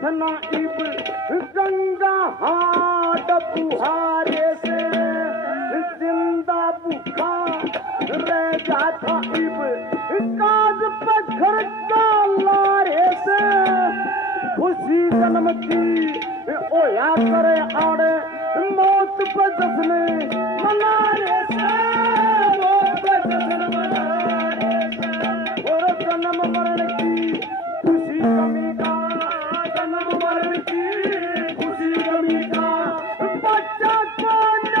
उठना इब गंगा हाट बुहारे से जिंदा भूखा रह जाता इब काज पत्थर का लारे से खुशी जन्म की ओया करे आड़े मौत पर जश्न मनारे से मौत पर जश्न मनारे से और जन्म मरण की खुशी कमी का जन्म मरण की खुशी कमी का बच्चा को न